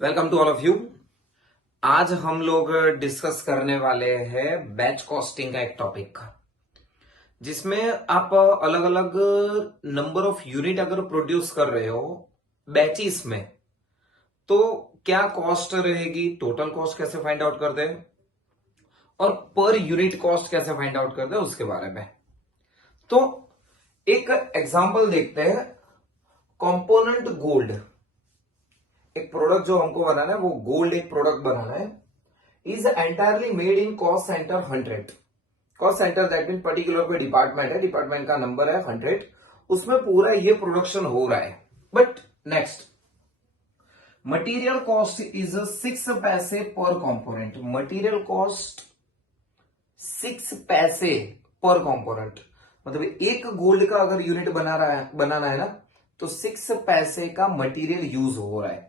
Welcome to all of you. आज हम लोग डिस्कस करने वाले हैं बैच कॉस्टिंग का एक टॉपिक, जिसमें आप अलग अलग नंबर ऑफ यूनिट अगर प्रोड्यूस कर रहे हो बैचेस में, तो क्या कॉस्ट रहेगी, टोटल कॉस्ट कैसे फाइंड आउट करते हैं और पर यूनिट कॉस्ट कैसे फाइंड आउट करते हैं उसके बारे में। तो एक एग्जांपल देखते हैं। कंपोनेंट गोल्ड, एक प्रोडक्ट जो हमको बनाना है वो गोल्ड एक प्रोडक्ट बनाना है, is entirely made in cost centre 100। Cost centre that mean particular कोई डिपार्टमेंट है, डिपार्टमेंट का नंबर है 100, उसमें पूरा ये प्रोडक्शन हो रहा है। But next, material cost is 6 पैसे पर कंपोनेंट। मटेरियल कॉस्ट 6 पैसे पर कंपोनेंट, मतलब एक गोल्ड का अगर यूनिट बनाना है ना, तो 6 पैसे का मटेरियल यूज हो रहा है।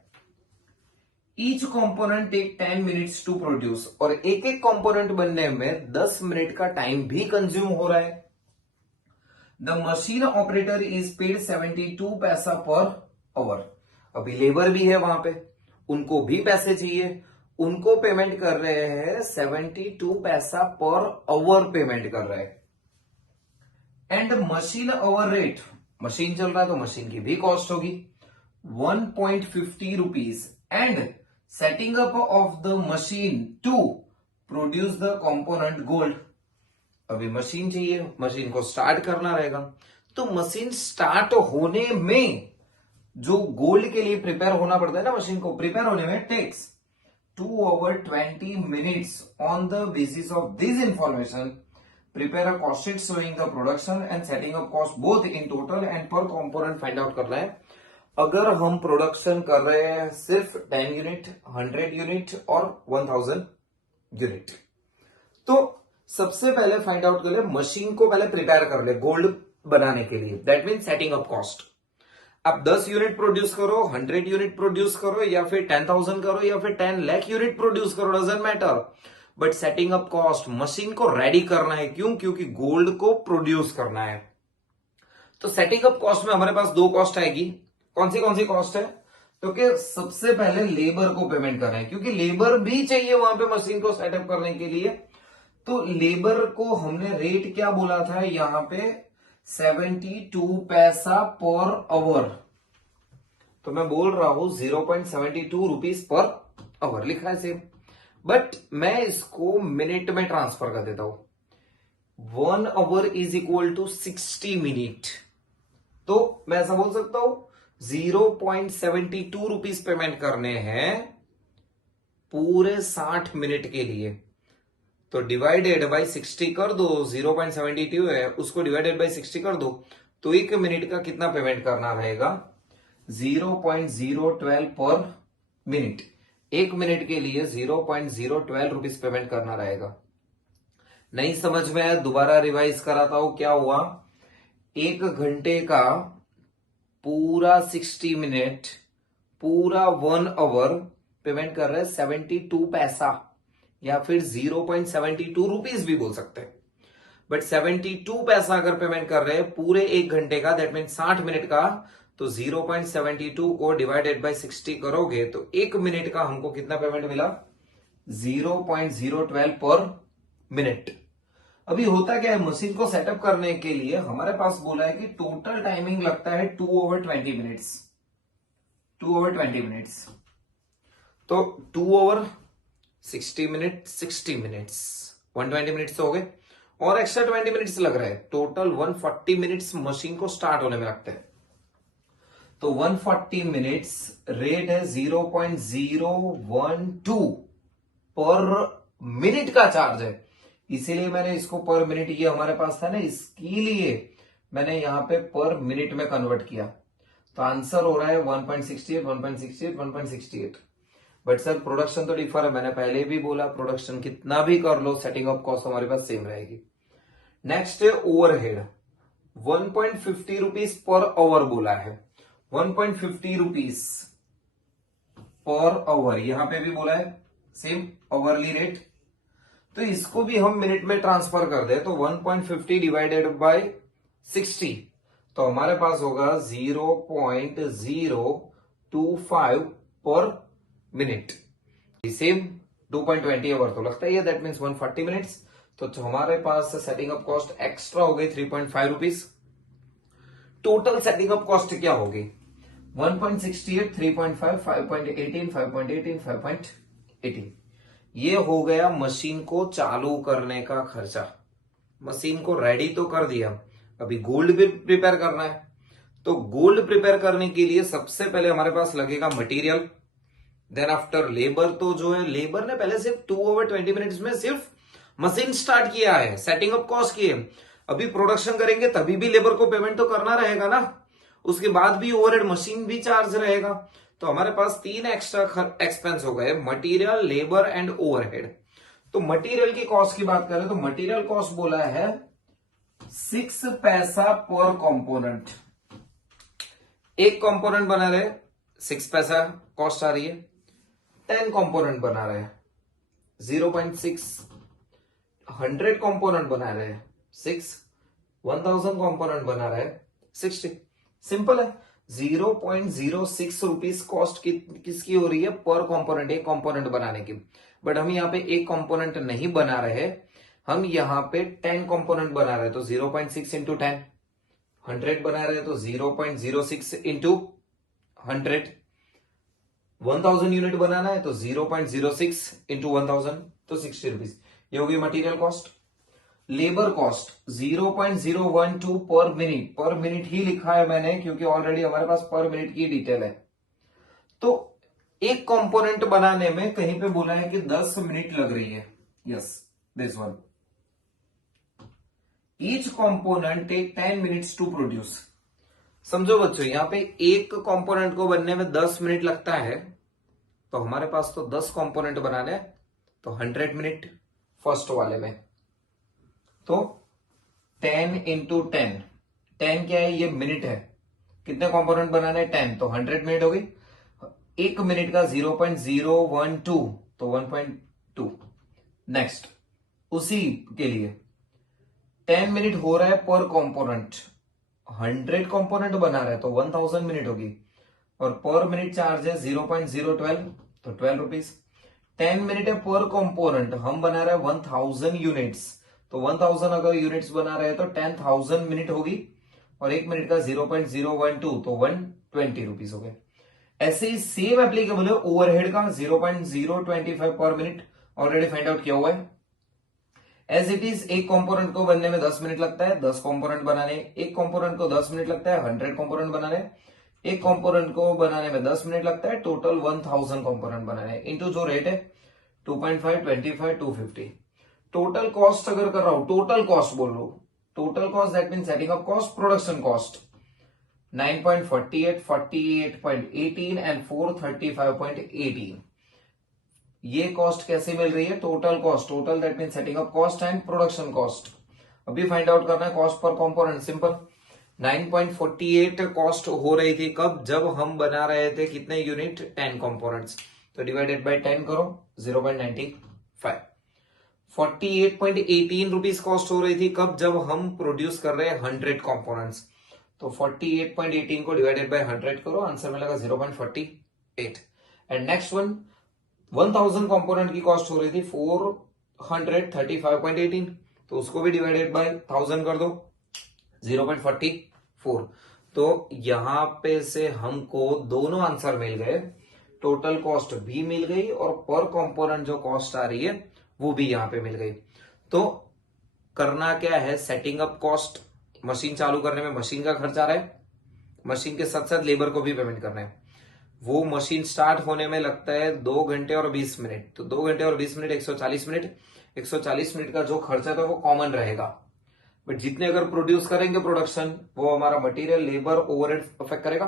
Each component take 10 minutes to produce, और एक एक कंपोनेंट बनने में 10 मिनट का टाइम भी कंज्यूम हो रहा है। The machine operator is paid 72 पैसा पर आवर। अभी लेबर भी है वहां पे, उनको भी पैसे चाहिए, उनको पेमेंट कर रहे हैं 72 पैसा पर आवर पेमेंट कर रहे हैं। And machine hour rate, machine चल रहा है तो मशीन की भी कॉस्ट होगी 1.50 rupees. And setting up of the machine to produce the component gold. अभी मशीन चाहिए, मशीन को स्टार्ट करना रहेगा, तो मशीन स्टार्ट होने में जो गोल्ड के लिए प्रिपेयर होना पड़ता है ना, मशीन को प्रिपेयर होने में takes 2 hours 20 minutes। On the basis of this information prepare a cost sheet showing the production and setting up cost both in total and per component find out करना है। अगर हम प्रोडक्शन कर रहे हैं सिर्फ 10 यूनिट, 100 यूनिट और 1000 unit, तो सबसे पहले फाइंड आउट कर ले, मशीन को पहले प्रिपेयर कर ले गोल्ड बनाने के लिए, that mean setting up cost. आप 10 यूनिट प्रोड्यूस करो, 100 यूनिट प्रोड्यूस करो, या फिर 10,000 करो, या फिर 10 लाख यूनिट प्रोड्यूस करो, doesn't matter, but setting up cost, machine को रेडी करना है। क्यों? क्योंकि गोल्ड को प्रोड्यूस करना है। तो सेटिंग अप कॉस्ट में हमारे पास दो कॉस्ट आएगी। कौन सी कॉस्ट है? तो कि सबसे पहले लेबर को पेमेंट करना है, क्योंकि लेबर भी चाहिए वहां पे मशीन को सेटअप करने के लिए। तो लेबर को हमने रेट क्या बोला था यहां पे, 72 पैसा पर आवर। तो मैं बोल रहा हूं 0.72 रुपीज पर आवर लिखा है सेम, बट मैं इसको मिनट में ट्रांसफर कर देता हूं। 1 hour is equal to 60 minute. तो मैं ऐसा बोल सकता हूं 0.72 रुपीज पेमेंट करने हैं पूरे 60 मिनट के लिए। तो डिवाइडेड बाय 60 कर दो, 0.72 है उसको डिवाइडेड बाय 60 कर दो, तो एक मिनट का कितना पेमेंट करना रहेगा, 0.012 पर मिनट। एक मिनट के लिए 0.012 रुपीज पेमेंट करना रहेगा। नहीं समझ में आया, दोबारा रिवाइज कराता हूं। क्या हुआ, एक घंटे का पूरा 60 मिनट, पूरा 1 आवर पेमेंट कर रहे हैं 72 पैसा, या फिर 0.72 रुपीज भी बोल सकते हैं। बट 72 पैसा अगर पेमेंट कर रहे हैं पूरे एक घंटे का, दैट मीन 60 मिनट का, तो 0.72 को डिवाइडेड बाय 60 करोगे तो एक मिनट का हमको कितना पेमेंट मिला, 0.012 पर मिनट। अभी होता क्या है, मशीन को सेटअप करने के लिए हमारे पास बोला है कि टोटल टाइमिंग लगता है 2 hours 20 minutes। 2 hours 20 minutes, तो 2 hours 60 मिनट, 60 मिनट्स 120 मिनट्स हो गए, और एक्स्ट्रा 20 मिनट्स लग रहा है, टोटल 140 मिनट्स मशीन को स्टार्ट होने में लगते हैं। तो 140 मिनट्स, रेट है 0.012 पर मिनट का चार्ज है, इसीलिए मैंने इसको पर मिनट, ये हमारे पास था ना, इसके लिए मैंने यहां पे पर मिनट में कन्वर्ट किया। तो आंसर हो रहा है 1.68, 1.68, 1.68। बट सर प्रोडक्शन तो डिफर है, मैंने पहले भी बोला प्रोडक्शन कितना भी कर लो सेटिंग अप कॉस्ट हमारे पास सेम रहेगी। नेक्स्ट है ओवरहेड, 1.50 रुपीज पर आवर बोला है, 1.50 रुपीज पर आवर यहां पे भी बोला है सेम आवरली रेट। तो इसको भी हम मिनट में ट्रांसफर कर दे तो 1.50 डिवाइडेड बाय 60, तो हमारे पास होगा 0.025 पर मिनट। सेम 2.20 आवर तो लगता ही है, दैट मीन्स 140 मिनट्स। तो हमारे पास सेटिंग अप कॉस्ट एक्स्ट्रा हो गई 3.5 rupees. Total setting up cost क्या होगी? 1.68, 3.5, 5.18, 5.18, 5.18। ये हो गया मशीन को चालू करने का खर्चा। मशीन को रेडी तो कर दिया, अभी गोल्ड भी प्रिपेयर करना है। तो गोल्ड प्रिपेयर करने के लिए सबसे पहले हमारे पास लगेगा मटेरियल, देन आफ्टर लेबर। तो जो है लेबर ने पहले सिर्फ 2 ओवर 20 मिनट्स में सिर्फ मशीन स्टार्ट किया है, सेटिंग अप कॉस्ट की है। अभी प्रोडक्शन करेंगे तभी भी लेबर को पेमेंट तो करना रहेगा ना, उसके बाद भी ओवरहेड मशीन भी चार्ज रहेगा। तो हमारे पास 3 एक्स्ट्रा एक्सपेंस हो गए, मटेरियल, लेबर एंड ओवरहेड। तो मटेरियल की कॉस्ट की बात करें तो मटेरियल कॉस्ट बोला है 6 पैसा पर कंपोनेंट। एक कंपोनेंट बना रहे 6 पैसा कॉस्ट आ रही है, 10 कंपोनेंट बना रहे 0.6, 100 कंपोनेंट बना रहे 6, 1000 कंपोनेंट बना रहे 60। सिंपल है, 0.06 रुपीज कॉस्ट किसकी हो रही है? पर कंपोनेंट, एक कंपोनेंट बनाने की। बट हम यहाँ पे एक कंपोनेंट नहीं बना रहे, हम यहाँ पे 10 कंपोनेंट बना रहे, तो 0.6 इंटू 10, 100 बना रहे तो 0.06 इंटू 100, 1000 यूनिट बनाना है तो 0.06 इंटू 1000, तो 60 रुपीज। ये होगी मटेरियल कॉस्ट। लेबर कॉस्ट 0.012 पर मिनट, पर मिनट ही लिखा है मैंने क्योंकि ऑलरेडी हमारे पास पर मिनट की डिटेल है। तो एक कंपोनेंट बनाने में कहीं पे बोला है कि 10 मिनट लग रही है, yes this one. Each component take 10 minutes to produce. समझो बच्चों, यहां पे एक कंपोनेंट को बनने में 10 मिनट लगता है, तो हमारे पास तो 10 कंपोनेंट बनाने, तो 100 मिनट फर्स्ट वाले में। तो 10 इंटू 10, 10 क्या है? ये मिनट है। कितने कंपोनेंट बनाने? 10, तो 100 मिनट हो गई। एक मिनट का 0.012, तो 1.2। नेक्स्ट, उसी के लिए 10 मिनट हो रहा है पर कंपोनेंट, 100 कंपोनेंट बना रहा है तो 1000 मिनट होगी, और पर मिनट चार्ज है 0.012, तो 12 रुपीज। 10 मिनट है पर कंपोनेंट, हम बना रहे हैं 1000 यूनिट्स, तो 1000 अगर यूनिट्स बना रहे हैं तो 10,000 मिनट होगी, और एक मिनट का 0.012, तो 120 रुपीज हो गए। ऐसे ही सेम एप्लीकेबल है ओवरहेड का, 0.025 पर मिनट, ऑलरेडी फाइंड आउट किया हुआ है। एज इट इज, एक कंपोनेंट को बनने में 10 मिनट लगता है, 10 कंपोनेंट बनाने, एक कंपोनेंट को 10 मिनट लगता है 100 कंपोनेंट बनाने, एक कंपोनेंट को बनाने में 10 मिनट लगता है टोटल 1000 कंपोनेंट बनाने, इनटू जो रेट है 2.5, 25, 250। टोटल कॉस्ट अगर कर रहा हूं, टोटल कॉस्ट बोल रहा हूं, total cost that mean setting up cost, production cost 9.48, 48.18 and 435.18। ये कॉस्ट कैसे मिल रही है? Total cost, total that mean setting up cost and production cost. अभी फाइंड आउट करना है cost per component, simple. 9.48 cost हो रही थी कब? जब हम बना रहे थे कितने यूनिट? 10 कंपोनेंट्स, तो डिवाइडेड बाय 10 करो, 0.95। 48.18 रुपीज कॉस्ट हो रही थी कब? जब हम प्रोड्यूस कर रहे हैं 100 कंपोनेंट्स, तो 48.18 को डिवाइडेड बाय 100 करो, आंसर मिलेगा 0.48। एंड नेक्स्ट वन, 1000 कंपोनेंट की कॉस्ट हो रही थी 435.18, तो उसको भी डिवाइडेड बाय 1000 कर दो, 0.44। तो यहां पे से हमको दोनों आंसर मिल गए, टोटल कॉस्ट भी मिल गई और पर कंपोनेंट जो कॉस्ट आ रही है वो भी यहां पे मिल गई। तो करना क्या है? सेटिंग अप कॉस्ट, मशीन चालू करने में मशीन का खर्चा आ रहा है, मशीन के साथ साथ लेबर को भी पेमेंट करना है। वो मशीन स्टार्ट होने में लगता है 2 घंटे और 20 मिनट, तो 2 घंटे और 20 मिनट 140 मिनट, 140 मिनट का जो खर्चा था वो कॉमन रहेगा। बट जितने अगर प्रोड्यूस करेंगे प्रोडक्शन, वो हमारा मटेरियल, लेबर, ओवरहेड अफेक्ट करेगा,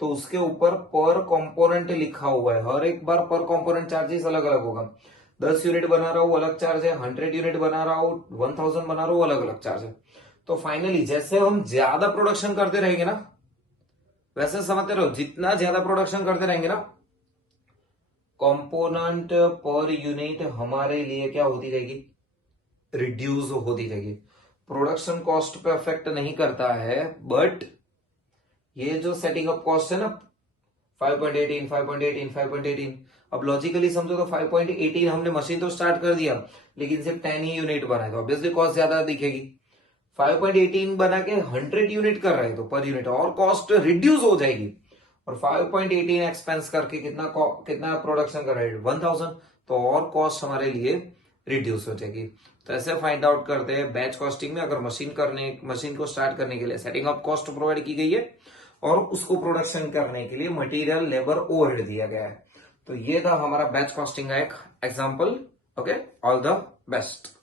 तो उसके ऊपर पर कंपोनेंट लिखा हुआ है, हर एक बार पर कंपोनेंट चार्जेस अलग अलग होगा। 10 यूनिट बना रहा हूं अलग चार्ज है, 100 यूनिट बना रहा हूं, 1000 बना रहा हूं अलग अलग चार्ज है। तो फाइनली जैसे हम ज्यादा प्रोडक्शन करते रहेंगे ना, वैसे समझते रहो, जितना ज्यादा प्रोडक्शन करते रहेंगे ना, कंपोनेंट पर यूनिट हमारे लिए क्या होती जाएगी? रिड्यूस होती जाएगी। प्रोडक्शन कॉस्ट पे अफेक्ट नहीं करता है, बट ये जो सेटिंग अप कॉस्ट है ना, 5.18 5.18 5.18। अब लॉजिकली समझो तो 5.18 हमने मशीन तो स्टार्ट कर दिया, लेकिन सिर्फ 10 ही यूनिट बनाए, तो ऑब्वियसली कॉस्ट ज्यादा दिखेगी। 5.18 बना के 100 यूनिट कर रहे हैं तो पर यूनिट और कॉस्ट रिड्यूस हो जाएगी। और 5.18 एक्सपेंस करके कितना प्रोडक्शन कर रहे हैं 1000, तो और कॉस्ट हमारे लिए रिड्यूस हो जाएगी। तो ऐसे फाइंड आउट करते हैं बैच कॉस्टिंग में, अगर मशीन को स्टार्ट करने के लिए सेटिंग अप कॉस्ट प्रोवाइड की गई है और उसको प्रोडक्शन करने के लिए मटेरियल लेबर ओवरहेड दिया गया है। तो ये था हमारा बैच कॉस्टिंग का एक example. Okay, all the best.